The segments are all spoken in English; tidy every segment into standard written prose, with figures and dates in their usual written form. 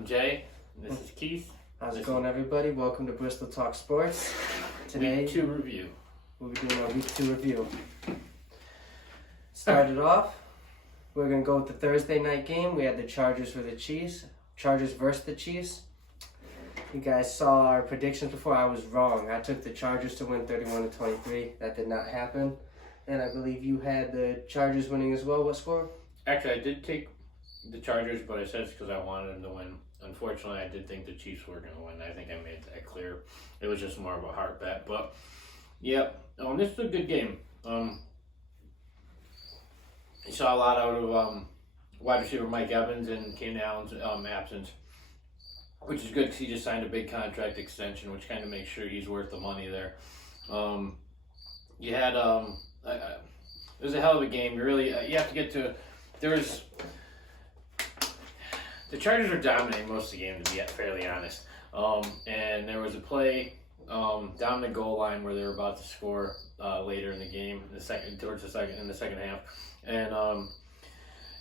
I'm Jay, and this is Keith. How's it going, everybody? Welcome to Bristol Talk Sports. Today, Week 2 review. We'll be doing our Week 2 review. Started off, we're going to go with the Thursday night game. We had the Chargers versus the Chiefs. You guys saw our predictions before. I was wrong. I took the Chargers to win 31-23. That did not happen. And I believe you had the Chargers winning as well. What score? Actually, I did take the Chargers, but I said it's because I wanted them to win. Unfortunately, I did think the Chiefs were going to win. I think I made that clear. It was just more of a heart bet. But, yeah, this was a good game. You saw a lot out of wide receiver Mike Evans and Keenan Allen's absence, which is good because he just signed a big contract extension, which kind of makes sure he's worth the money there. You had it was a hell of a game. You really you have to get to the Chargers were dominating most of the game, to be fairly honest. And there was a play down the goal line where they were about to score later in the game, in the second half. And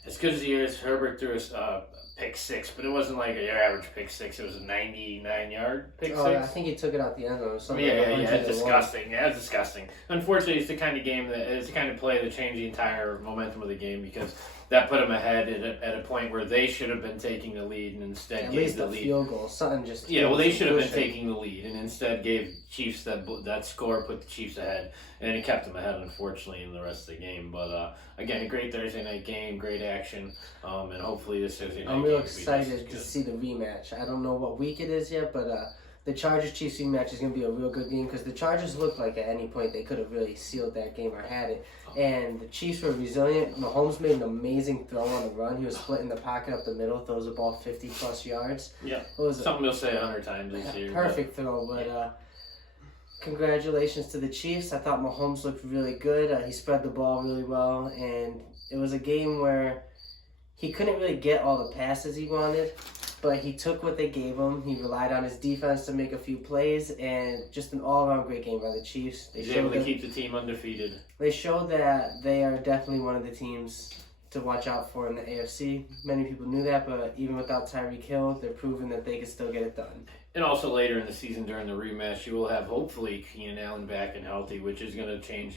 as good as he is, Herbert threw a pick six, but it wasn't like your average pick six. It was a 99-yard pick six. I think he took it out the end zone. Yeah, it's disgusting. Yeah, it's disgusting. Unfortunately, it's the kind of game it's the kind of play that changed the entire momentum of the game because that put them ahead at a point where they should have been taking the lead and instead gave the lead. At least a field goal, something just. Yeah, well, they should have been taking the lead and instead gave Chiefs that score, put the Chiefs ahead, and it kept them ahead, unfortunately, in the rest of the game. But again, a great Thursday night game, great action, and hopefully this Thursday night. I'm real excited to see the rematch. I don't know what week it is yet, but the Chargers-Chiefs rematch is going to be a real good game because the Chargers looked like at any point they could have really sealed that game or had it. And the Chiefs were resilient. Mahomes made an amazing throw on the run. He was splitting the pocket up the middle, throws the ball 50-plus yards. Yeah, something you'll say 100 times this year. Perfect throw, but congratulations to the Chiefs. I thought Mahomes looked really good. He spread the ball really well, and it was a game where he couldn't really get all the passes he wanted, but he took what they gave him. He relied on his defense to make a few plays, and just an all-around great game by the Chiefs. He's able to keep the team undefeated. They showed that they are definitely one of the teams to watch out for in the AFC. Many people knew that, but even without Tyreek Hill, they're proving that they can still get it done. And also later in the season during the rematch, you will have hopefully Keenan Allen back and healthy, which is going to change,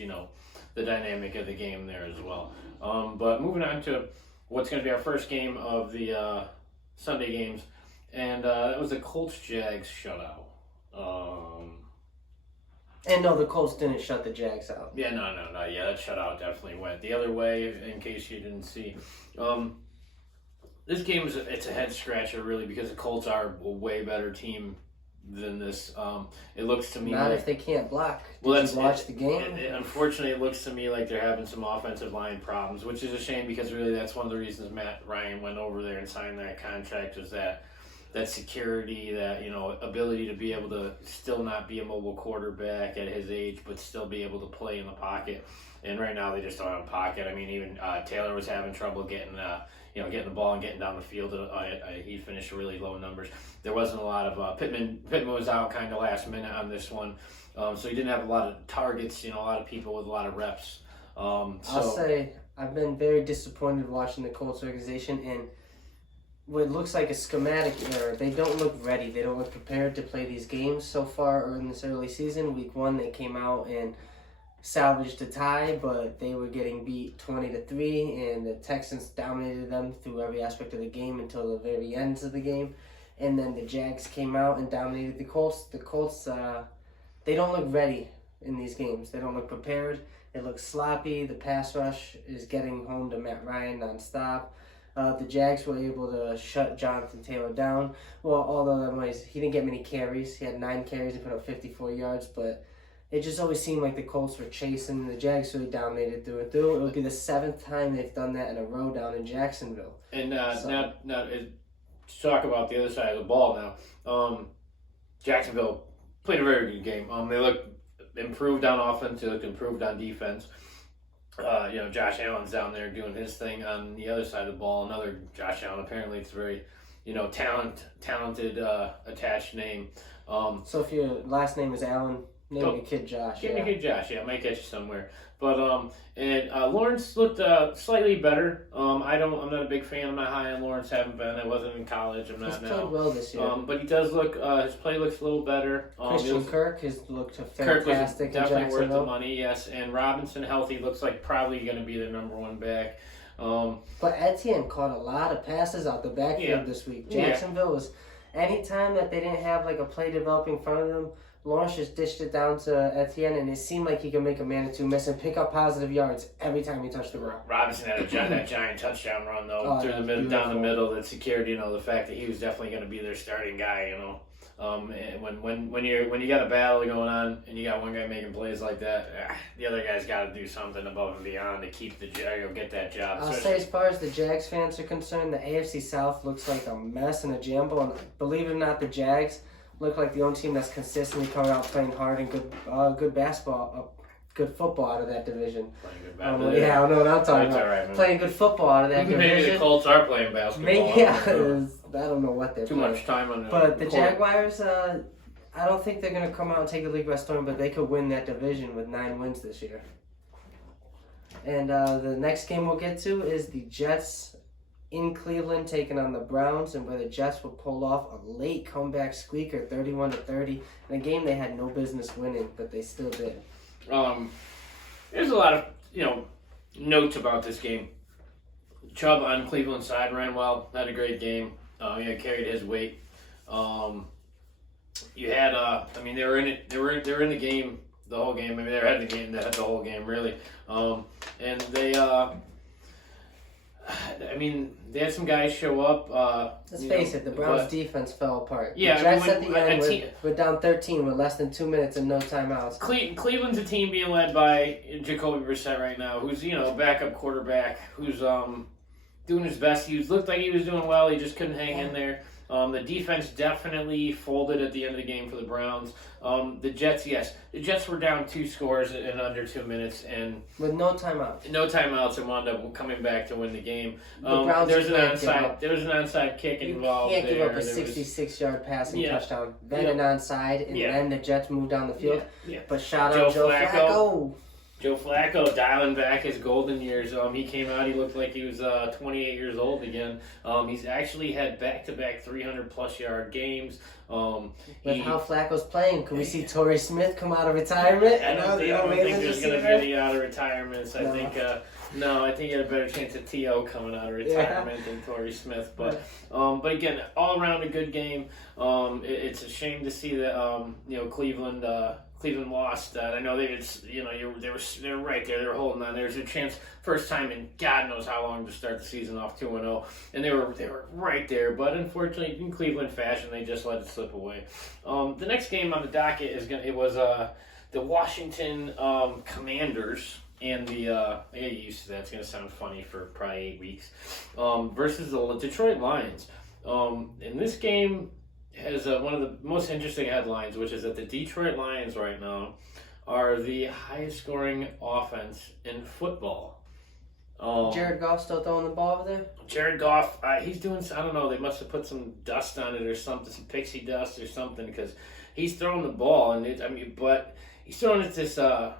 the dynamic of the game there as well. But moving on to what's going to be our first game of the Sunday games, and that was the Colts-Jags shutout. And no, the Colts didn't shut the Jags out. Yeah, no. Yeah, that shutout definitely went the other way, in case you didn't see. This game it's a head scratcher, really, because the Colts are a way better team than this. It looks to me not like, if they can't block. Did you watch the game? Unfortunately, it looks to me like they're having some offensive line problems, which is a shame because really that's one of the reasons Matt Ryan went over there and signed that contract was that security, that ability to be able to still not be a mobile quarterback at his age, but still be able to play in the pocket. And right now they just don't have a pocket. I mean, even Taylor was having trouble getting the ball and getting down the field. He finished really low numbers. There wasn't a lot of Pittman was out kind of last minute on this one, so he didn't have a lot of targets. A lot of people with a lot of reps. I'll say I've been very disappointed watching the Colts organization and what looks like a schematic error. They don't look ready. They don't look prepared to play these games so far or in this early season. Week 1, they came out and salvaged a tie, but they were getting beat 20-3, and the Texans dominated them through every aspect of the game until the very ends of the game. And then the Jags came out and dominated the Colts. The Colts, they don't look ready in these games. They don't look prepared. It looks sloppy. The pass rush is getting home to Matt Ryan nonstop. The Jags were able to shut Jonathan Taylor down. Well, although he didn't get many carries. He had 9 carries and put up 54 yards, but it just always seemed like the Colts were chasing. The Jags really dominated through and through. It would be the 7th time they've done that in a row down in Jacksonville. And now to talk about the other side of the ball now, Jacksonville played a very good game. They looked improved on offense. They looked improved on defense. Josh Allen's down there doing his thing on the other side of the ball. Another Josh Allen. Apparently, it's a very, talented attached name. So if your last name is Allen, Name your kid Josh. Give me a kid Josh. Yeah, I might get you somewhere. But Lawrence looked slightly better. I'm not a big fan. I'm not high on Lawrence. Haven't been. I wasn't in college. I'm not He's now. played well this year. But he does look. His play looks a little better. Christian Kirk has looked Kirk was fantastic in definitely worth the Jacksonville. money. Yes, and Robinson healthy looks like probably going to be the number one back. But Etienne caught a lot of passes out the backfield this week. Jacksonville was, anytime that they didn't have like a play developing in front of them, Lawrence just dished it down to Etienne, and it seemed like he could make a man or two miss and pick up positive yards every time he touched the ball. Robinson had that giant touchdown run though through the middle, down the middle that secured the fact that he was definitely going to be their starting guy. And when you got a battle going on and you got one guy making plays like that, the other guy's got to do something above and beyond to keep get that job. I'll say as far as the Jags fans are concerned, the AFC South looks like a mess and a jumble. And believe it or not, the Jags look like the only team that's consistently coming out playing hard and good basketball, good football out of that division. Playing good basketball. I don't know what I'm talking about. All right, playing good football out of that division. Maybe the Colts are playing basketball. I don't know what they're too playing. much time on But the Jaguars, I don't think they're going to come out and take the league by storm, but they could win that division with 9 wins this year. And the next game we'll get to is the Jets in Cleveland taking on the Browns, and where the Jets will pull off a late comeback squeaker, 31-30, in a game they had no business winning, but they still did. There's a lot of notes about this game. Chubb on Cleveland's side ran well, had a great game. Carried his weight. You had they were in it. They were in the game the whole game. They were ahead of the game. They had the whole game really. And they they had some guys show up. Let's face it, the Browns' defense fell apart. Yeah, the Jets at the end were down 13 with less than 2 minutes and no timeouts. Cleveland's a team being led by Jacoby Brissett right now, who's a backup quarterback who's doing his best. He looked like he was doing well. He just couldn't hang in there. The defense definitely folded at the end of the game for the Browns. The Jets were down 2 scores in under 2 minutes and with no timeouts. And wound up coming back to win the game. There was an onside kick involved. You can't give up a 66-yard passing touchdown, then an onside, and then the Jets moved down the field. Yeah. But shout out Joe Flacco. Joe Flacco dialing back his golden years. He came out. He looked like he was 28 years old again. He's actually had back-to-back 300-plus yard games. With how Flacco's playing, can we see Torrey Smith come out of retirement? I don't think there's going to be any out of retirements. I think you had a better chance of T.O. coming out of retirement than Torrey Smith. But again, all around a good game. It's a shame to see that Cleveland lost. I know they were right there. They were holding on. There was a chance, first time in God knows how long, to start the season off 2-0, and they were right there. But unfortunately, in Cleveland fashion, they just let it slip away. The next game on the docket was the Washington Commanders and the I get used to that. It's gonna sound funny for probably 8 weeks versus the Detroit Lions. In this game has one of the most interesting headlines, which is that the Detroit Lions right now are the highest scoring offense in football. Jared Goff still throwing the ball over there? Jared Goff, he's doing, I don't know, they must have put some dust on it or something, some pixie dust or something, because he's throwing the ball, but he's throwing it to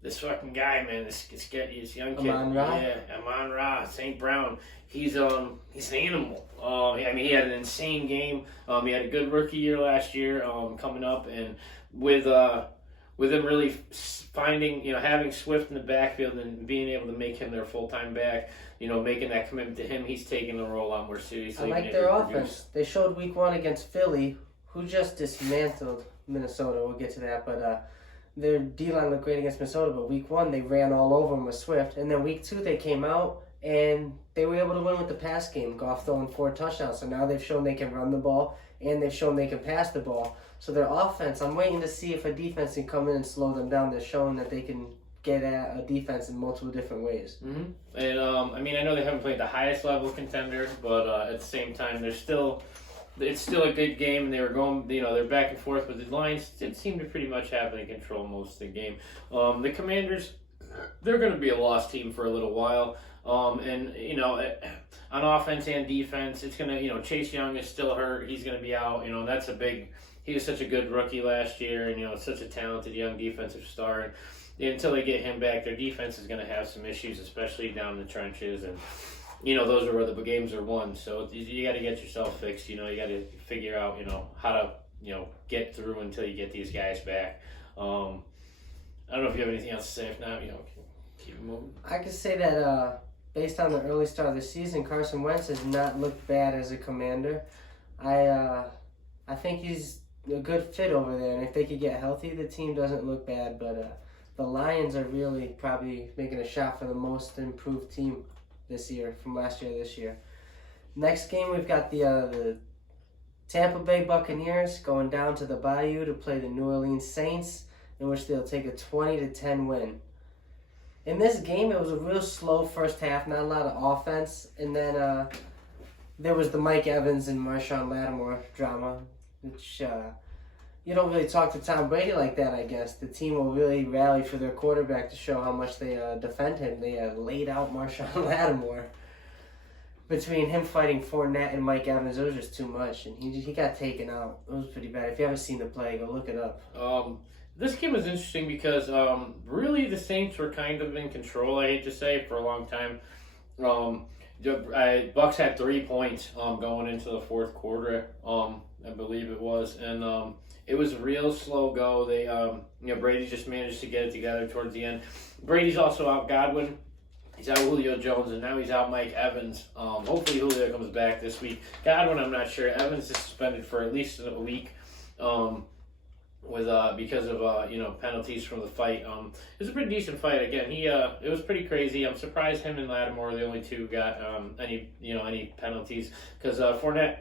this fucking guy, man, this young kid. Amon-Ra? Yeah, Amon-Ra, St. Brown. He's an animal. He had an insane game. He had a good rookie year last year coming up, and with him really finding, having Swift in the backfield and being able to make him their full-time back, making that commitment to him, he's taking the role a lot more seriously. I like their offense. They showed week 1 against Philly, who just dismantled Minnesota. We'll get to that, but their D-line looked great against Minnesota, but week 1 they ran all over them with Swift, and then week 2 they came out and they were able to win with the pass game. Goff throwing 4 touchdowns, so now they've shown they can run the ball and they've shown they can pass the ball. So their offense, I'm waiting to see if a defense can come in and slow them down. They're showing that they can get at a defense in multiple different ways. Mm-hmm. And I know they haven't played the highest level contender, but at the same time, it's still a good game. And they were going, they're back and forth, but the Lions did seem to pretty much have it in control most of the game. The Commanders, they're going to be a lost team for a little while. On offense and defense, it's going to, Chase Young is still hurt. He's going to be out. That's a big he was such a good rookie last year, and such a talented young defensive star. And until they get him back, their defense is going to have some issues, especially down in the trenches. And those are where the games are won. So you got to get yourself fixed. You got to figure out how to get through until you get these guys back. I don't know if you have anything else to say. If not, keep moving. I could say that based on the early start of the season, Carson Wentz has not looked bad as a Commander. I think he's a good fit over there, and if they could get healthy, the team doesn't look bad. But the Lions are really probably making a shot for the most improved team this year from last year to this year. Next game, we've got the Tampa Bay Buccaneers going down to the Bayou to play the New Orleans Saints, in which they'll take a 20-10 win. In this game, it was a real slow first half, not a lot of offense, and then there was the Mike Evans and Marshawn Lattimore drama, which you don't really talk to Tom Brady like that, I guess. The team will really rally for their quarterback to show how much they defend him. They laid out Marshawn Lattimore. Between him fighting Fournette and Mike Evans, it was just too much, and he got taken out. It was pretty bad. If you haven't seen the play, go look it up. This game was interesting because really the Saints were kind of in control, I hate to say, for a long time. Bucs had 3 points going into the fourth quarter, I believe it was, and it was a real slow go. They, Brady just managed to get it together towards the end. Brady's also out Godwin. He's out Julio Jones, and now he's out Mike Evans. Hopefully Julio comes back this week. Godwin, I'm not sure. Evans is suspended for at least a week because of penalties from the fight. It was a pretty decent fight. Again, it was pretty crazy. I'm surprised him and Lattimore were the only two got any penalties, because Fournette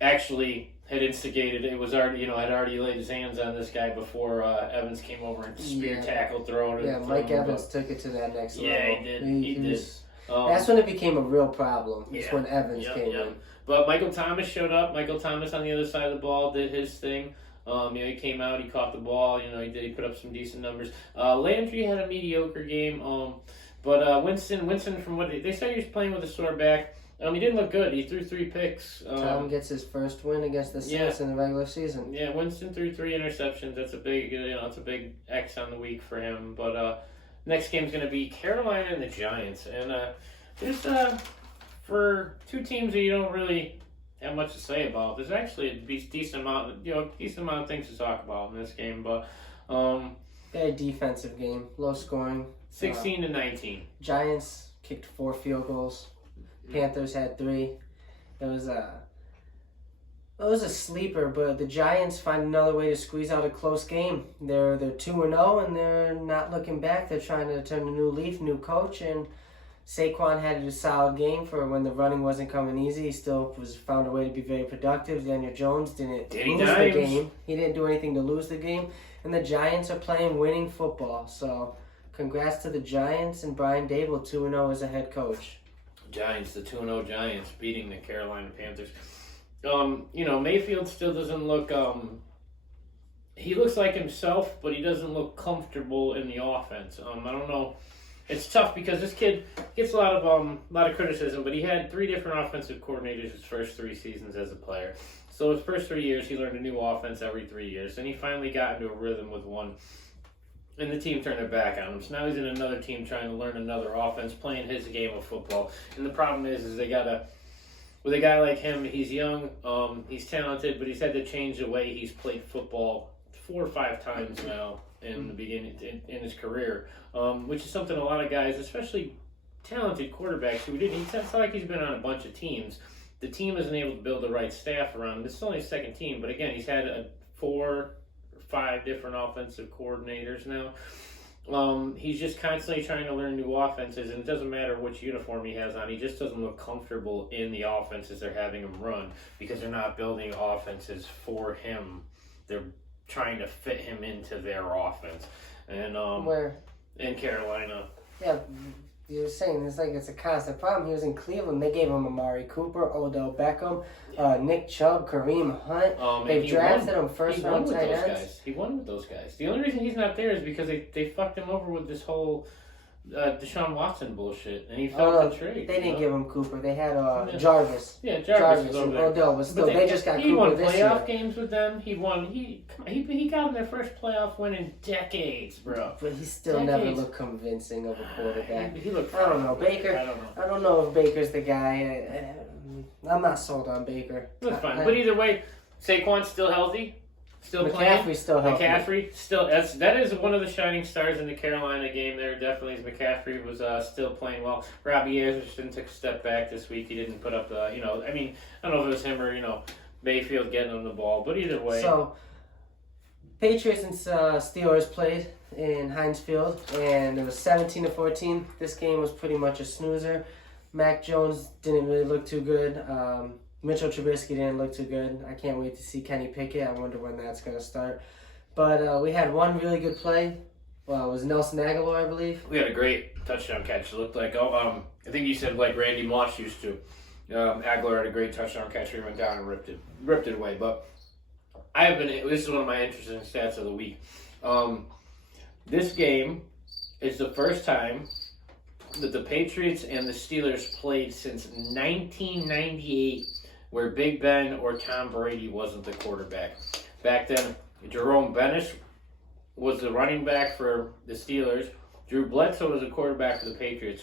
actually had instigated. It was already had already laid his hands on this guy before Evans came over and spear tackle thrown. Yeah, Mike Evans took it to that next level. Yeah, he did. He did. That's when it became a real problem. It's when Evans came in. But Michael Thomas showed up. Michael Thomas on the other side of the ball did his thing. He came out, he caught the ball. He put up some decent numbers. Landry had a mediocre game. But Winston, from what they said, he was playing with a sore back. He didn't look good. He threw 3 picks. Tom gets his first win against the Saints in the regular season. Yeah, Winston threw 3 interceptions. That's a big, it's a big X on the week for him. But next game's going to be Carolina and the Giants, and just for two teams that you don't really have much to say about. There's actually a decent amount of things to talk about in this game, but very defensive game, low scoring. 16-19. Giants kicked 4 field goals. Panthers had 3. It was a sleeper, but the Giants find another way to squeeze out a close game. They're 2-0 and they're not looking back. They're trying to turn a new leaf, new coach, and Saquon had a solid game for when the running wasn't coming easy. He still found a way to be very productive. Daniel Jones didn't lose the game. He didn't do anything to lose the game, and the Giants are playing winning football. So, congrats to the Giants and Brian Dable, 2-0 as a head coach. Giants, the 2-0 Giants beating the Carolina Panthers. Mayfield still doesn't look. He looks like himself, but he doesn't look comfortable in the offense. I don't know. It's tough because this kid gets a lot of criticism, but he had 3 different offensive coordinators his first 3 seasons as a player. So his first 3 years, he learned a new offense every 3 years, and he finally got into a rhythm with one. And the team turned their back on him. So now he's in another team trying to learn another offense, playing his game of football. And the problem is they got with a guy like him, he's young, he's talented, but he's had to change the way he's played football 4 or 5 times now in the beginning in his career, which is something a lot of guys, especially talented quarterbacks, who didn't. It's not like he's been on a bunch of teams. The team isn't able to build the right staff around him. This is only his second team, but again, he's had 4 or 5 different offensive coordinators now. He's just constantly trying to learn new offenses, and it doesn't matter which uniform he has on. He just doesn't look comfortable in the offenses they're having him run because they're not building offenses for him. They're trying to fit him into their offense. And where? In Carolina. Yeah, you're saying it's a constant problem. He was in Cleveland. They gave him Amari Cooper, Odell Beckham, Nick Chubb, Kareem Hunt. They drafted him first-round tight ends. He won with those guys. The only reason he's not there is because they fucked him over with this whole Deshaun Watson bullshit, and he fell for trade. They didn't give him Cooper. They had Yeah. Jarvis. Yeah, Jarvis was over and there. Odell, but still, But they just got he Cooper won this playoff year. games with them. He won. He got in their first playoff win in decades, bro. But he still never looked convincing of a quarterback. He looked. I don't know, Baker. I I don't know if Baker's the guy. I'm not sold on Baker. That's fine. But either way, Saquon's still healthy. Still playing. McCaffrey's still healthy. McCaffrey still. That is one of the shining stars in the Carolina game. There definitely is. McCaffrey was still playing well. Robbie Anderson took a step back this week. He didn't put up the. I don't know if it was him or Mayfield getting him the ball. But either way. So, Patriots and Steelers played in Heinz Field, and it was 17-14. This game was pretty much a snoozer. Mac Jones didn't really look too good. Mitchell Trubisky didn't look too good. I can't wait to see Kenny Pickett. I wonder when that's going to start. But we had one really good play. Well, it was Nelson Aguilar, I believe. We had a great touchdown catch. It looked like, I think you said like Randy Moss used to. Aguilar had a great touchdown catch. He went down and ripped it away. But this is one of my interesting stats of the week. This game is the first time that the Patriots and the Steelers played since 1998 where Big Ben or Tom Brady wasn't the quarterback. Back then, Jerome Bettis was the running back for the Steelers. Drew Bledsoe was the quarterback for the Patriots.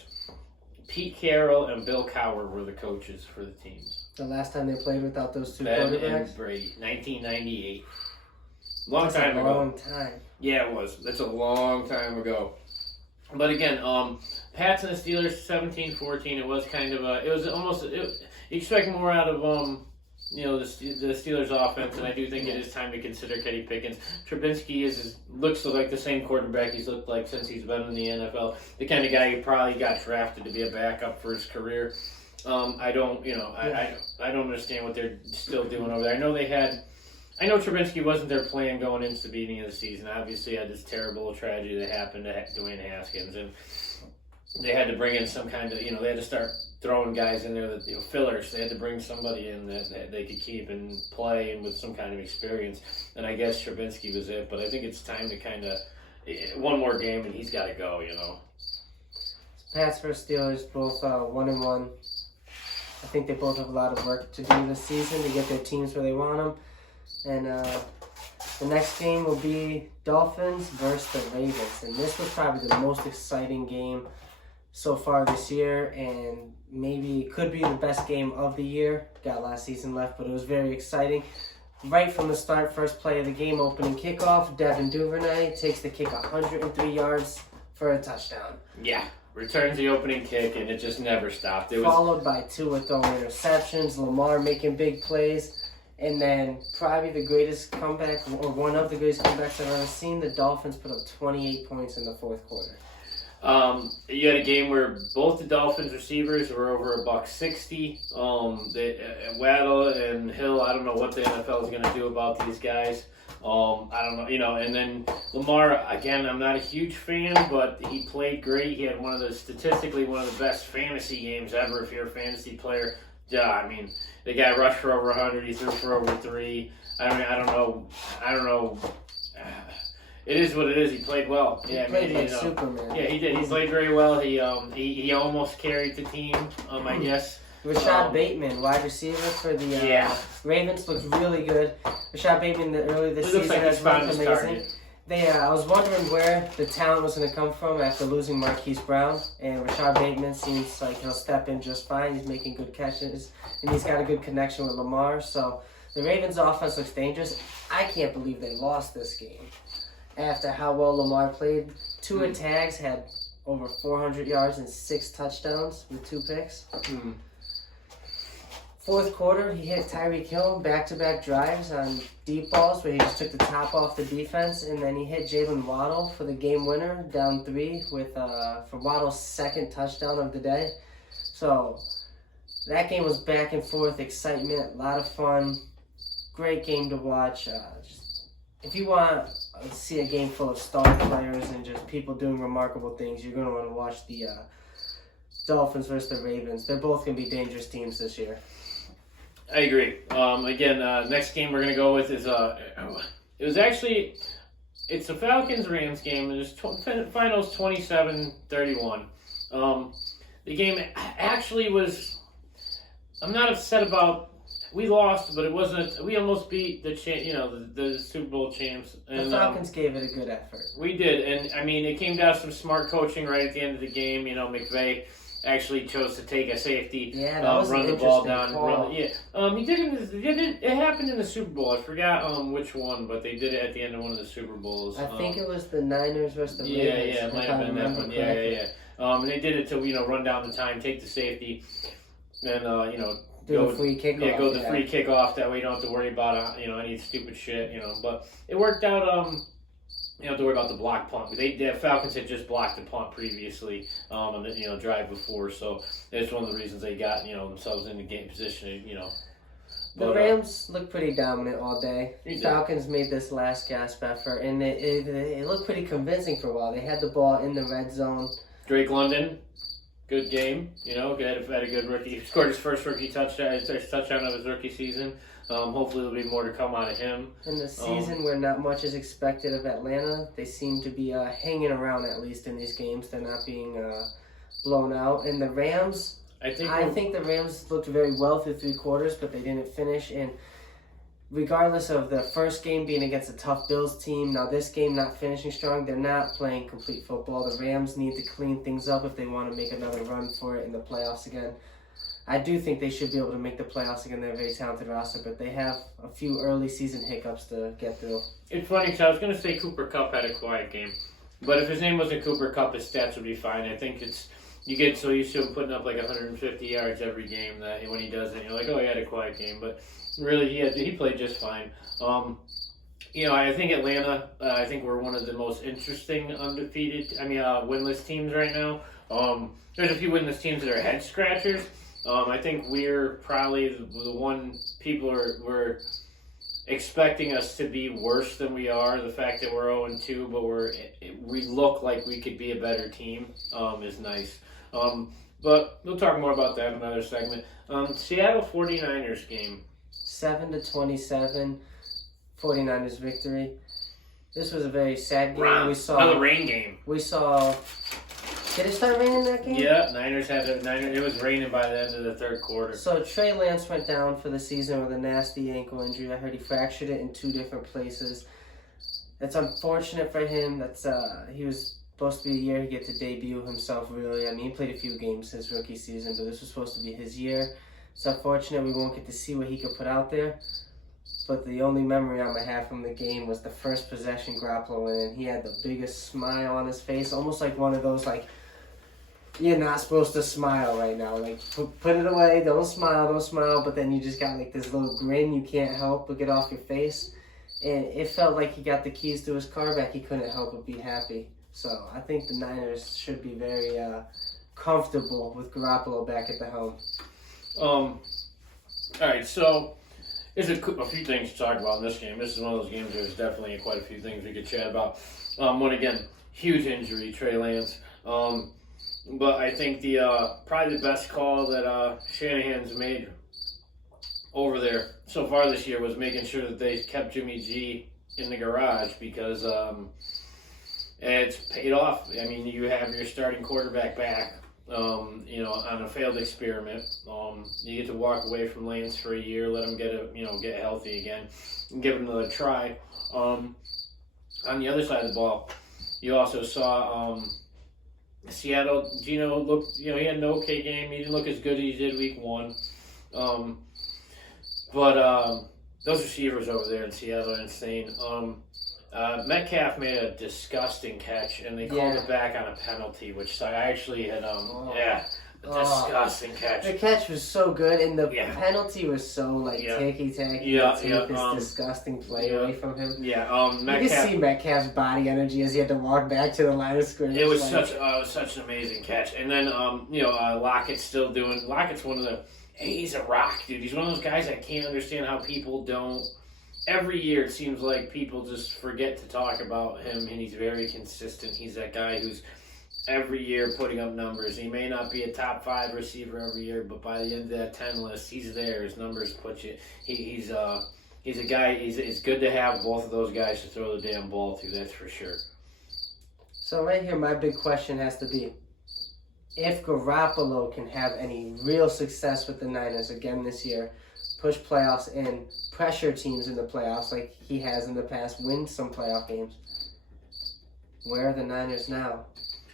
Pete Carroll and Bill Cowher were the coaches for the teams. The last time they played without those two Ben quarterbacks? and Brady, 1998. That's Time a ago. long time. Yeah, it was. That's a long time ago. But again, Pats and the Steelers, 17-14. It was kind of you expect more out of the Steelers offense, and I do think it is time to consider Kenny Pickens. Trubisky looks like the same quarterback he's looked like since he's been in the NFL. The kind of guy who probably got drafted to be a backup for his career. I don't understand what they're still doing over there. I know Trubisky wasn't their plan going into the beginning of the season. Obviously, had this terrible tragedy that happened to Dwayne Haskins, and they had to bring in some kind of, they had to start throwing guys in there that, fillers. They had to bring somebody in that they could keep and play and with some kind of experience. And I guess Trubisky was it, but I think it's time to kind of, one more game and he's got to go, Pats versus Steelers, both 1-1. I think they both have a lot of work to do this season to get their teams where they want them. And the next game will be Dolphins versus the Ravens. And this was probably the most exciting game so far this year, and maybe could be the best game of the year. Got last season left, but it was very exciting. Right from the start, first play of the game, opening kickoff, Devin Duvernay takes the kick 103 yards for a touchdown. Yeah, returns the opening kick, and it just never stopped. Followed by two throwing interceptions, Lamar making big plays. And then probably the greatest comeback, or one of the greatest comebacks I've ever seen, the Dolphins put up 28 points in the fourth quarter. You had a game where both the Dolphins receivers were over $160. Waddle and Hill, I don't know what the NFL is going to do about these guys. I don't know, and then Lamar, again, I'm not a huge fan, but he played great. He had statistically one of the best fantasy games ever if you're a fantasy player. Yeah, the guy rushed for over 100. He threw for over 3. I don't know. It is what it is. He played well. He played like Superman. Yeah, he did. He played very well. He almost carried the team. I guess. Rashad Bateman, wide receiver for the Ravens, looks really good. Rashad Bateman early this season has looked amazing. I was wondering where the talent was going to come from after losing Marquise Brown, and Rashad Bateman seems like he'll step in just fine. He's making good catches, and he's got a good connection with Lamar. So the Ravens' offense looks dangerous. I can't believe they lost this game after how well Lamar played. Tua Tags had over 400 yards and 6 touchdowns with 2 picks. Fourth quarter, he hit Tyreek Hill back-to-back drives on deep balls where he just took the top off the defense, and then he hit Jalen Waddle for the game winner, down 3, for Waddle's second touchdown of the day. So that game was back and forth, excitement, a lot of fun, great game to watch. If you want to see a game full of star players and just people doing remarkable things, you're going to want to watch the Dolphins versus the Ravens. They're both going to be dangerous teams this year. I agree. Next game we're going to go with is it it's the Falcons-Rams game, and it's finals 27-31. The game actually was. I'm not upset about. We lost, but it wasn't. We almost beat the the Super Bowl champs. And, the Falcons gave it a good effort. We did, and I mean, it came down to some smart coaching right at the end of the game. McVay actually chose to take a safety, that was run an the ball interesting down. call. He did it. It happened in the Super Bowl. I forgot which one, but they did it at the end of one of the Super Bowls. I think it was the Niners versus the Ravens. Yeah, it might have been that one. Yeah. And they did it to run down the time, take the safety, and do the free kickoff. Yeah, go the free kickoff. That way you don't have to worry about any stupid shit. But it worked out. You don't have to worry about the block punt. The Falcons had just blocked the punt previously on the drive before, so that's one of the reasons they got themselves in the game position. The Rams looked pretty dominant all day. The Falcons made this last gasp effort, and it looked pretty convincing for a while. They had the ball in the red zone. Drake London, good game. Had a good rookie. He scored his first rookie touchdown, his first touchdown of his rookie season. Hopefully there'll be more to come out of him. In the season where not much is expected of Atlanta, they seem to be hanging around at least in these games. They're not being blown out. And the Rams, I think the Rams looked very well through 3 quarters, but they didn't finish. And regardless of the first game being against a tough Bills team, now this game not finishing strong, they're not playing complete football. The Rams need to clean things up if they want to make another run for it in the playoffs again. I do think they should be able to make the playoffs again. They're a very talented roster, but they have a few early season hiccups to get through. It's funny because I was going to say Cooper Kupp had a quiet game, but if his name wasn't Cooper Kupp, his stats would be fine. I think you get so used to him putting up like 150 yards every game that when he does it, you're like, oh, he had a quiet game, but really he played just fine. I think Atlanta. I think we're one of the most interesting winless teams right now. There's a few winless teams that are head scratchers. I think we're probably the one people were expecting us to be worse than we are. The fact that we're 0-2, but we look like we could be a better team is nice. But we'll talk more about that in another segment. Seattle 49ers game. 7-27, 49ers victory. This was a very sad game. We saw another rain game. We saw. Did it start raining that game? Yeah, it was raining by the end of the third quarter. So Trey Lance went down for the season with a nasty ankle injury. I heard he fractured it in 2 different places. It's unfortunate for him. He was supposed to be the year he get to debut himself, really. I mean, he played a few games his rookie season, but this was supposed to be his year. It's unfortunate we won't get to see what he could put out there. But the only memory I'm going to have from the game was the first possession Garoppolo went in. He had the biggest smile on his face, almost like one of those, you're not supposed to smile right now. Put it away, don't smile, but then you just got this little grin you can't help but get off your face. And it felt like he got the keys to his car back. He couldn't help but be happy. So I think the Niners should be very comfortable with Garoppolo back at the helm. All right, so there's a few things to talk about in this game. This is one of those games where there's definitely quite a few things we could chat about. One, again, huge injury, Trey Lance. But I think probably the best call that Shanahan's made over there so far this year was making sure that they kept Jimmy G in the garage because it's paid off. I mean, you have your starting quarterback back, on a failed experiment. You get to walk away from Lance for a year, let him get healthy again, and give him another try. On the other side of the ball, you also saw Seattle. Gino looked, he had an okay game. He didn't look as good as he did week 1. But those receivers over there in Seattle are insane. Metcalf made a disgusting catch, and they called it back on a penalty, which I actually had, disgusting catch. The catch was so good, and the penalty was so, ticky-tacky. Take this disgusting play away from him. Yeah, Metcalf. You can see Metcalf's body energy as he had to walk back to the line of scrimmage. It was such an amazing catch. And then, Lockett's Lockett's one of the... He's a rock, dude. He's one of those guys I can't understand how people don't... Every year it seems like people just forget to talk about him, and he's very consistent. He's that guy who's every year putting up numbers. He may not be a top 5 receiver every year, but by the end of that 10 list, he's there. His numbers put you... he's a guy. It's good to have both of those guys to throw the damn ball to. That's for sure. So right here, my big question has to be, if Garoppolo can have any real success with the Niners again this year, push playoffs and pressure teams in the playoffs like he has in the past, win some playoff games, where are the Niners now?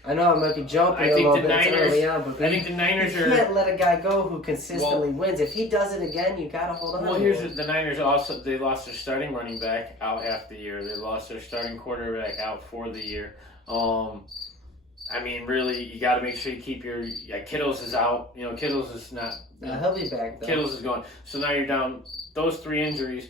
I know I might be jumping a little bit early on, but I think the Niners you can't let a guy go who consistently wins. If he does it again, you gotta hold on. Well, here's the Niners also. They lost their starting running back out half the year. They lost their starting quarterback out for the year. I mean, really, you got to make sure you keep your. Yeah, Kittles is out. You know, Kittles is not. He'll be back though. Kittles is gone. So now you're down those 3 injuries.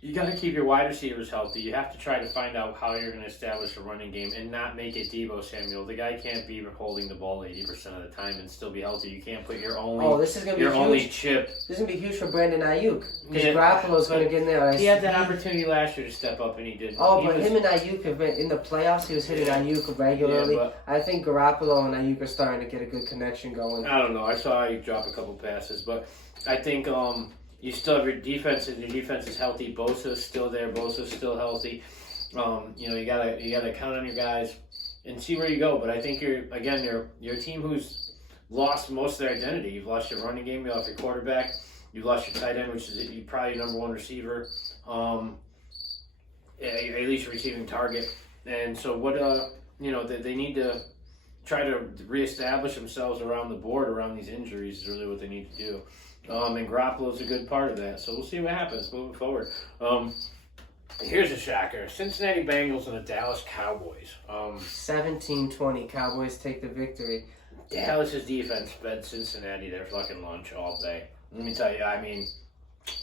You got to keep your wide receivers healthy. You have to try to find out how you're going to establish a running game and not make it Deebo Samuel. The guy can't be holding the ball 80% of the time and still be healthy. You can't put your only. This is gonna be your huge. Only chip. This is gonna be huge for Brandon Ayuk because Garoppolo's gonna get in there. He had that opportunity last year to step up and he didn't. Him and Ayuk have been in the playoffs. He was hitting Ayuk regularly. Yeah, I think Garoppolo and Ayuk are starting to get a good connection going. I don't know. I saw Ayuk drop a couple passes, but I think you still have your defense, and your defense is healthy. Bosa's still there. Bosa's still healthy. You gotta count on your guys and see where you go. But I think your team who's lost most of their identity. You've lost your running game. You lost your quarterback. You've lost your tight end, which is probably your number one receiver. At least your receiving target. And so they need to try to reestablish themselves around the board around these injuries is really what they need to do. And Garoppolo's a good part of that. So we'll see what happens moving forward. Here's a shocker. Cincinnati Bengals and the Dallas Cowboys. 17-20. Cowboys take the victory. Dallas's defense fed Cincinnati their fucking lunch all day. Let me tell you, I mean,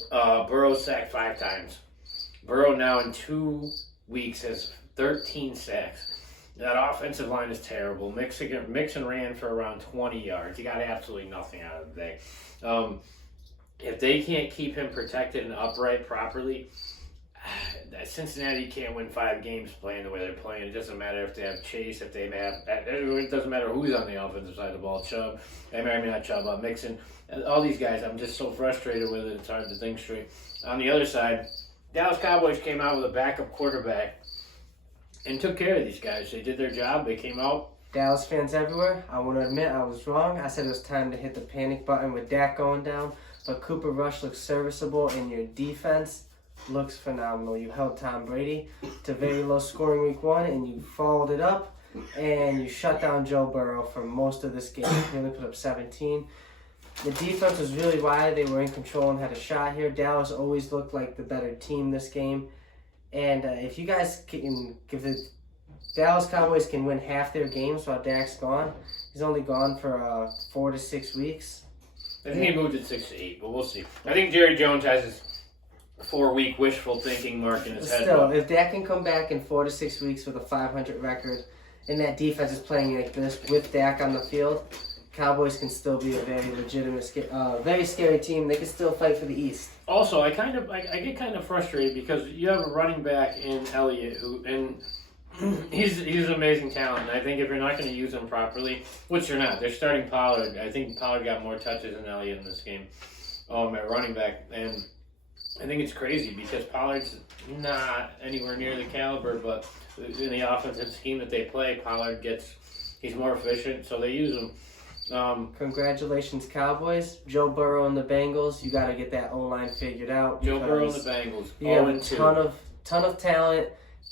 Burrow sacked 5 times. Burrow now in 2 weeks has 13 sacks. That offensive line is terrible. Mixon ran for around 20 yards. He got absolutely nothing out of the day. If they can't keep him protected and upright properly, Cincinnati can't win 5 games playing the way they're playing. It doesn't matter if they have Chase, if they have. It doesn't matter who's on the offensive side of the ball. Chubb, not Chubb, Mixon. All these guys, I'm just so frustrated with it. It's hard to think straight. On the other side, Dallas Cowboys came out with a backup quarterback and took care of these guys. They did their job. They came out. Dallas fans everywhere, I want to admit I was wrong. I said it was time to hit the panic button with Dak going down. But Cooper Rush looks serviceable, and your defense looks phenomenal. You held Tom Brady to very low scoring week 1, and you followed it up, and you shut down Joe Burrow for most of this game. He only put up 17. The defense was really why they were in control and had a shot here. Dallas always looked like the better team this game. And if you guys can, if the Dallas Cowboys can win half their games while Dak's gone, he's only gone for 4 to 6 weeks. I think he moved it 6 to 8, but we'll see. I think Jerry Jones has his 4-week wishful thinking mark in his head. Still, if Dak can come back in 4 to 6 weeks with a 500 record, and that defense is playing like this with Dak on the field, Cowboys can still be a very legitimate, very scary team. They can still fight for the East. Also, I get kind of frustrated because you have a running back in Elliott he's an amazing talent. And I think if you're not going to use him properly, which you're not, they're starting Pollard. I think Pollard got more touches than Elliott in this game at running back, and I think it's crazy because Pollard's not anywhere near the caliber, but in the offensive scheme that they play, he's more efficient, so they use him. Congratulations, Cowboys. Joe Burrow and the Bengals. You got to get that O-line figured out. Joe Burrow and the Bengals. You have a ton of talent.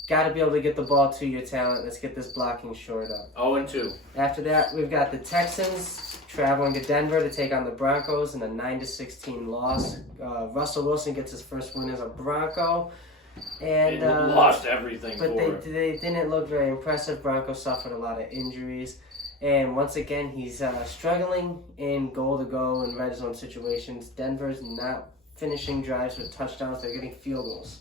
Got to be able to get the ball to your talent. Let's get this blocking shored up. 0-2. After that, we've got the Texans traveling to Denver to take on the Broncos in a 9-16 loss. Russell Wilson gets his first win as a Bronco. And lost everything. But they didn't look very impressive. Broncos suffered a lot of injuries. And once again, he's struggling in goal-to-go and red zone situations. Denver's not finishing drives with touchdowns. They're getting field goals.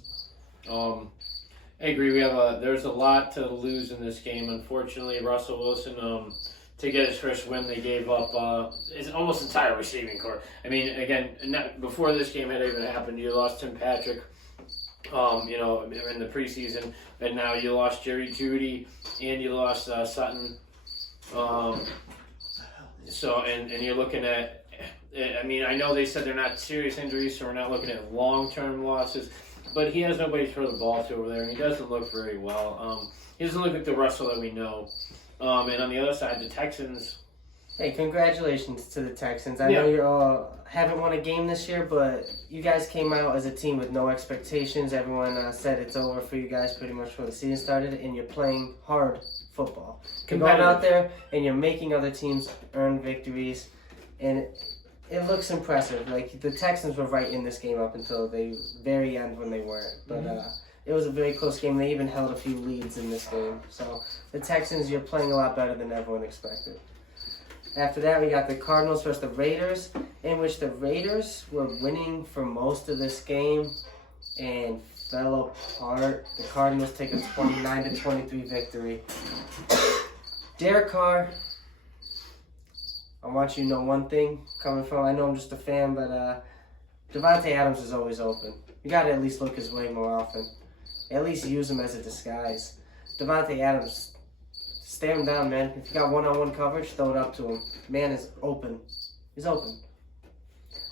I agree. There's a lot to lose in this game. Unfortunately, Russell Wilson, to get his first win, they gave up his almost entire receiving corps. I mean, again, before this game had even happened, you lost Tim Patrick, in the preseason, and now you lost Jerry Jeudy, and you lost Sutton. And you're looking at I mean, I know they said they're not serious injuries, so we're not looking at long-term losses. But he has nobody to throw the ball to over there, and he doesn't look very well. He doesn't look like the Russell that we know. And on the other side, the Texans. Hey, congratulations to the Texans. I know you all haven't won a game this year, but you guys came out as a team with no expectations. Everyone said it's over for you guys pretty much before the season started, and you're playing hard football. You're going out there, and you're making other teams earn victories, and it looks impressive. Like, the Texans were right in this game up until the very end when they weren't. But it was a very close game. They even held a few leads in this game. So, the Texans, you're playing a lot better than everyone expected. After that, we got the Cardinals versus the Raiders, in which the Raiders were winning for most of this game and fell apart. The Cardinals take a 29-23 victory. Derek Carr, I want you to know one thing coming from, I know I'm just a fan, but Devontae Adams is always open. You got to at least look his way more often. At least use him as a disguise. Devontae Adams, stare him down, man. If you got one-on-one coverage, throw it up to him. Man is open. He's open.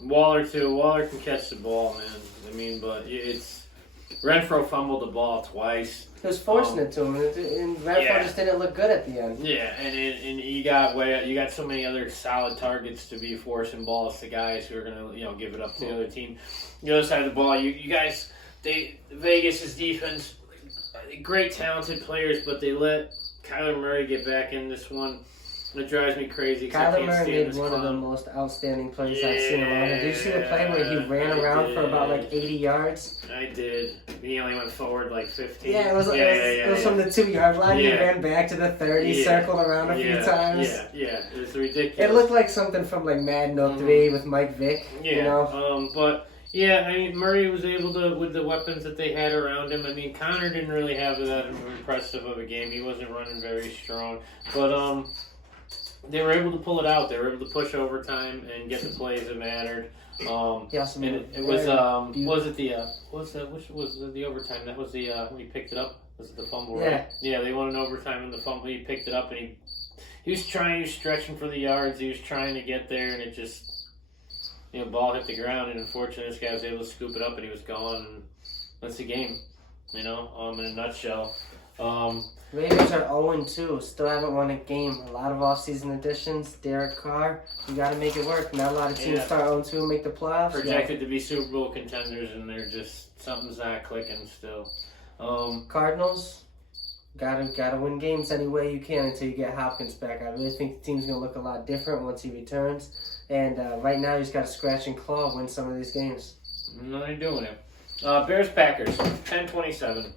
Waller, too. Waller can catch the ball, man. I mean, but it's... Renfro fumbled the ball twice. He was forcing it to him, and Renfro just didn't look good at the end. Yeah, and you got so many other solid targets to be forcing balls to guys who are gonna give it up to the other team. The other side of the ball, you guys, Vegas' defense, great talented players, but they let Kyler Murray get back in this one. It drives me crazy. Kyler Murray made one of the most outstanding plays I've seen him on. Did you see the play where he ran around for about 80 yards? I did. He only went forward 15. Yeah, it was from the 2-yard line. He ran back to the 30, circled around a few times. Yeah, it was ridiculous. It looked like something from Madden 03 with Mike Vick. But yeah, I mean, Murray was able to, with the weapons that they had around him. I mean, Connor didn't really have that impressive of a game. He wasn't running very strong, but they were able to pull it out. They were able to push overtime and get the plays that mattered. Which was the overtime? That was the when he picked it up. Was it the fumble? Yeah. Right? Yeah, they won an overtime in the fumble. He picked it up and he was stretching for the yards. He was trying to get there, and it just ball hit the ground. And unfortunately, this guy was able to scoop it up, and he was gone. And that's the game. In a nutshell. Raiders are 0-2. Still haven't won a game. A lot of offseason additions. Derek Carr, you got to make it work. Not a lot of teams start 0-2 and make the playoffs. Projected to be Super Bowl contenders, and they're just something's not clicking still. Cardinals, gotta win games any way you can until you get Hopkins back. I really think the team's gonna look a lot different once he returns. And right now, he's got to scratch and claw, win some of these games. No, they're doing it. Bears Packers 10-27.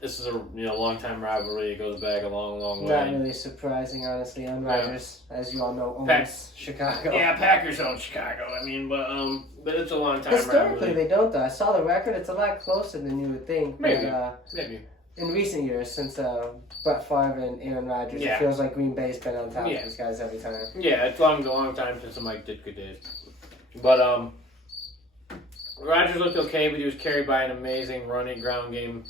This is a long-time rivalry. It goes back a long way. Not really surprising, honestly. Aaron Rodgers, as you all know, owns Chicago. Yeah, Packers own Chicago. I mean, but it's a long-time Historically, rivalry. they don't, though. I saw the record. It's a lot closer than you would think. Maybe. Maybe. In recent years, since Brett Favre and Aaron Rodgers, it feels like Green Bay's been on top of these guys every time. Yeah, it's a long time since the Mike Ditka days. But Rodgers looked okay, but he was carried by an amazing running ground game.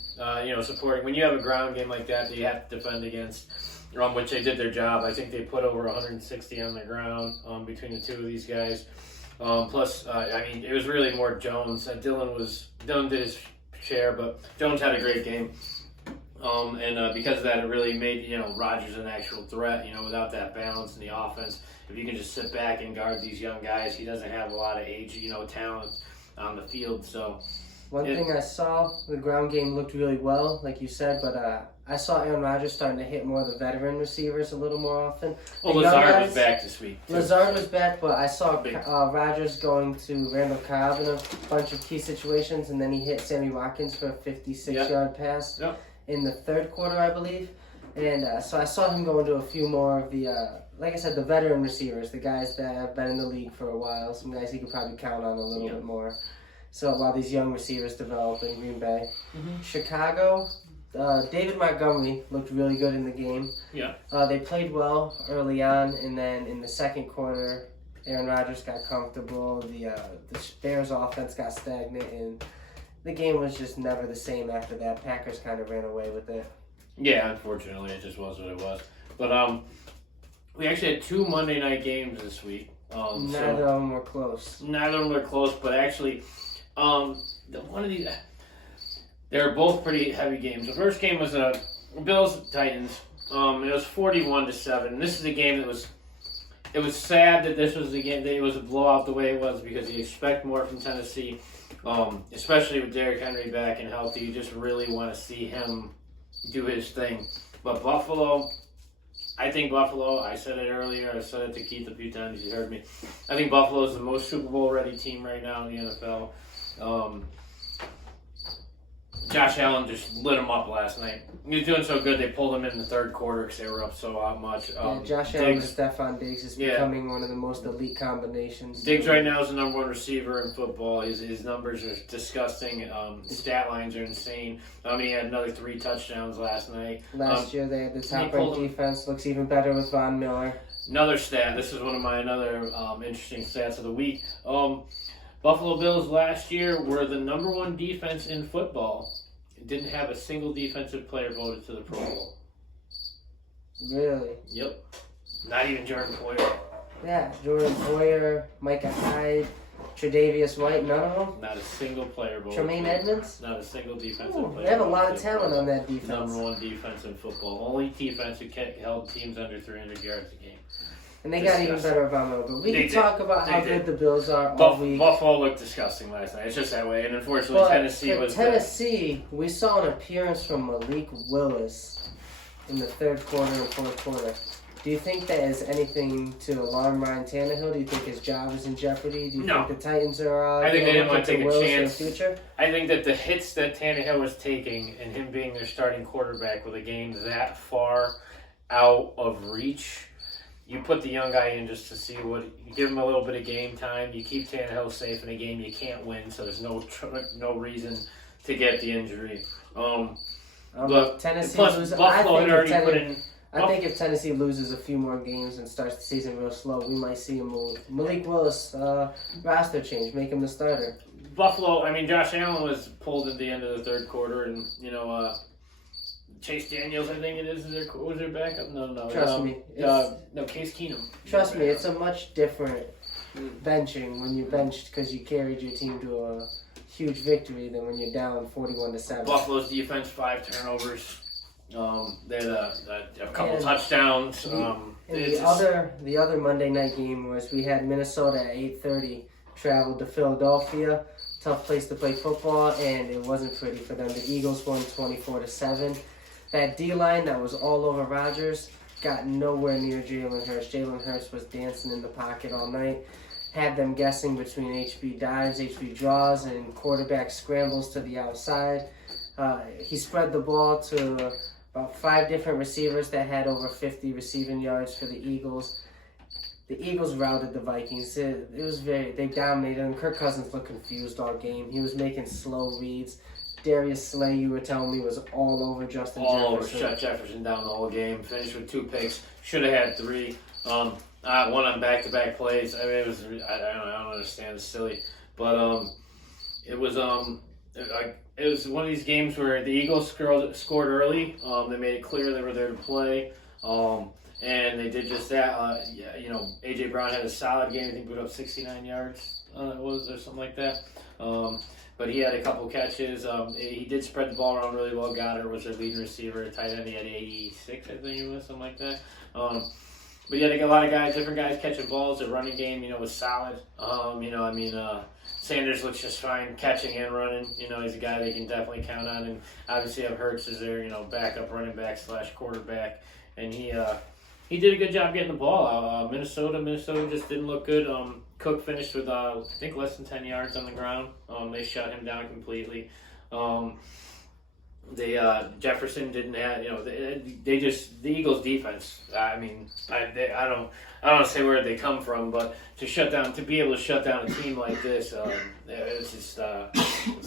Supporting when you have a ground game like that you have to defend against, which they did their job. I think they put over 160 on the ground between the two of these guys. Plus, it was really more Jones. Dillon did his share, but Jones had a great game. Because of that, it really made Rodgers an actual threat. Without that balance in the offense, if you can just sit back and guard these young guys, he doesn't have a lot of age, talent on the field. So one thing I saw, the ground game looked really well, like you said, but I saw Aaron Rodgers starting to hit more of the veteran receivers a little more often. Well, Lazard was back this week, too. Lazard was back, but I saw Rodgers going to Randall Cobb in a bunch of key situations, and then he hit Sammy Watkins for a 56-yard pass in the third quarter, I believe. And so I saw him go into a few more of the, like I said, the veteran receivers, the guys that have been in the league for a while, some guys he could probably count on a little bit more. So while these young receivers develop in Green Bay. Chicago, David Montgomery looked really good in the game. Yeah. They played well early on, and then in the second quarter, Aaron Rodgers got comfortable. The Bears offense got stagnant, and the game was just never the same after that. Packers kind of ran away with it. Yeah, unfortunately, it just was what it was. But we actually had 2 Monday night games this week. Neither of them were close. Neither of them were close, but actually, one of these, they were both pretty heavy games. The first game was Bills-Titans. It was 41-7. This is a game that was. It was sad that this was the game. That it was a blowout the way it was because you expect more from Tennessee, especially with Derrick Henry back and healthy. You just really want to see him do his thing. But Buffalo, I think Buffalo. I said it earlier. I said it to Keith a few times. You heard me. I think Buffalo is the most Super Bowl ready team right now in the NFL. Josh Allen just lit him up last night. He was doing so good, they pulled him in the third quarter because they were up so much. Josh Allen and Stephon Diggs is becoming one of the most elite combinations. Diggs right now is the number one receiver in football. His numbers are disgusting. His stat lines are insane. He had another 3 touchdowns last night. Last year they had the top-ranked defense. Looks even better with Von Miller. Another stat. This is one of my interesting stats of the week. Buffalo Bills last year were the number 1 defense in football. Didn't have a single defensive player voted to the Pro Bowl. Really? Yep. Not even Jordan Poyer. Yeah, Jordan Poyer, Micah Hyde, Tre'Davious White, none of them? Not a single player voted. Tremaine Edmonds? Not a single defensive player. They have a lot of talent on that defense. Number 1 defense in football. Only defense who held teams under 300 yards a game. And they got even better Von Miller. But we can talk about how good the Bills are all week. Buffalo looked disgusting last night. It's just that way. And unfortunately, Tennessee was Tennessee, we saw an appearance from Malik Willis in the third quarter and fourth quarter. Do you think that is anything to alarm Ryan Tannehill? Do you think his job is in jeopardy? Do you think the Titans are I think they didn't want to take a chance. Future? I think that the hits that Tannehill was taking and him being their starting quarterback with a game that far out of reach, you put the young guy in just to see you give him a little bit of game time. You keep Tannehill safe in a game you can't win, so there's no reason to get the injury. But Tennessee plus loses. Buffalo had already put in. I think if Tennessee loses a few more games and starts the season real slow, we might see him move. Malik Willis roster change, make him the starter. Buffalo. Josh Allen was pulled at the end of the third quarter, and Chase Daniels, I think it is. Was their backup? No. Trust me. No, Case Keenum. Trust me, it's a much different benching when you benched because you carried your team to a huge victory than when you're down 41-7. Buffalo's defense, 5 turnovers. They had a couple touchdowns. The other Monday night game was we had Minnesota at 8:30 traveled to Philadelphia. Tough place to play football, and it wasn't pretty for them. The Eagles won 24-7. That D-line that was all over Rodgers got nowhere near Jalen Hurts. Jalen Hurts was dancing in the pocket all night. Had them guessing between HB dives, HB draws, and quarterback scrambles to the outside. He spread the ball to about 5 different receivers that had over 50 receiving yards for the Eagles. The Eagles routed the Vikings. They dominated, and Kirk Cousins looked confused all game. He was making slow reads. Darius Slay, you were telling me, was all over Justin Jefferson. All over, shut Jefferson down the whole game. Finished with 2 picks. Should have had 3. One on back-to-back plays. It was. I don't understand. It's silly, but it was one of these games where the Eagles scored early. They made it clear they were there to play. And they did just that. A.J. Brown had a solid game. I think put up 69 yards. It was or something like that. But he had a couple catches. He did spread the ball around really well. Goddard was their leading receiver. Tight end, he had 86, I think it was, something like that. But yeah, they got a lot of guys, different guys catching balls. The running game, was solid. Sanders looks just fine catching and running. He's a guy they can definitely count on. And obviously have Hurts as their, backup running back / quarterback. And he did a good job getting the ball out. Minnesota just didn't look good. Cook finished with, I think, less than 10 yards on the ground. They shut him down completely. Jefferson didn't have, the Eagles defense. I don't want to say where they come from, but to be able to shut down a team like this, it's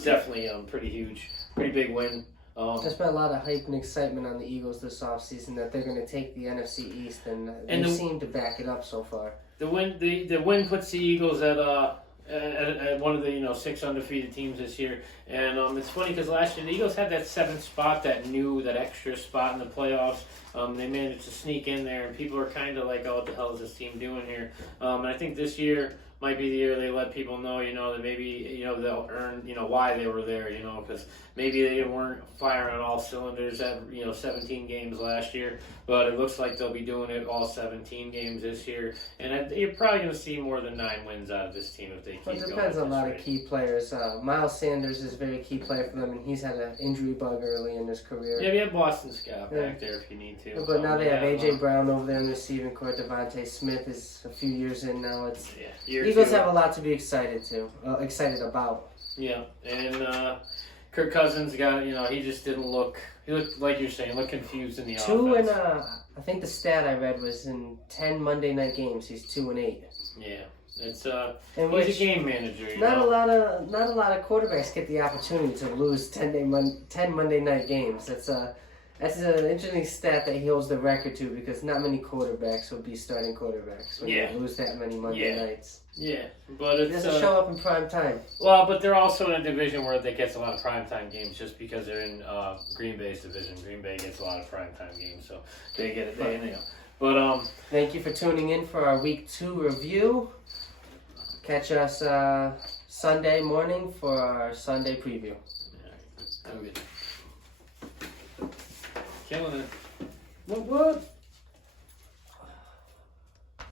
definitely pretty huge, pretty big win. There's been a lot of hype and excitement on the Eagles this offseason that they're going to take the NFC East, and they seem to back it up so far. The win puts the Eagles at at one of the 6 undefeated teams this year. And it's funny because last year the Eagles had that 7th spot, that extra spot in the playoffs. They managed to sneak in there, and people are kind of like, "Oh, what the hell is this team doing here?" And I think this year might be the year they let people know, that maybe they'll earn why they were there, because maybe they weren't firing on all cylinders at 17 games last year, but it looks like they'll be doing it all 17 games this year, and you're probably going to see more than 9 wins out of this team if they keep going. It depends on a lot of key players. Miles Sanders is a very key player for them, and he's had an injury bug early in his career. Yeah, we have Boston Scott back there if you need to. But now they have A.J. Brown over there in the receiving court. Devontae Smith is a few years in now. Eagles have a lot to be excited about. Yeah, and Kirk Cousins got, he just didn't look, he looked, like you're saying, confused in the offense. I think the stat I read was in 10 Monday night games, he's 2-8. Yeah, it's he's a game manager. Not a lot of quarterbacks get the opportunity to lose 10 Monday night games. That's an interesting stat that he holds the record to, because not many quarterbacks would be starting quarterbacks when they lose that many Monday nights. Yeah, but it doesn't show up in prime time. Well, but they're also in a division where they get a lot of primetime games just because they're in Green Bay's division. Green Bay gets a lot of primetime games, so they get it. But thank you for tuning in for our Week 2 review. Catch us Sunday morning for our Sunday preview. Have a good day. Killing it. What?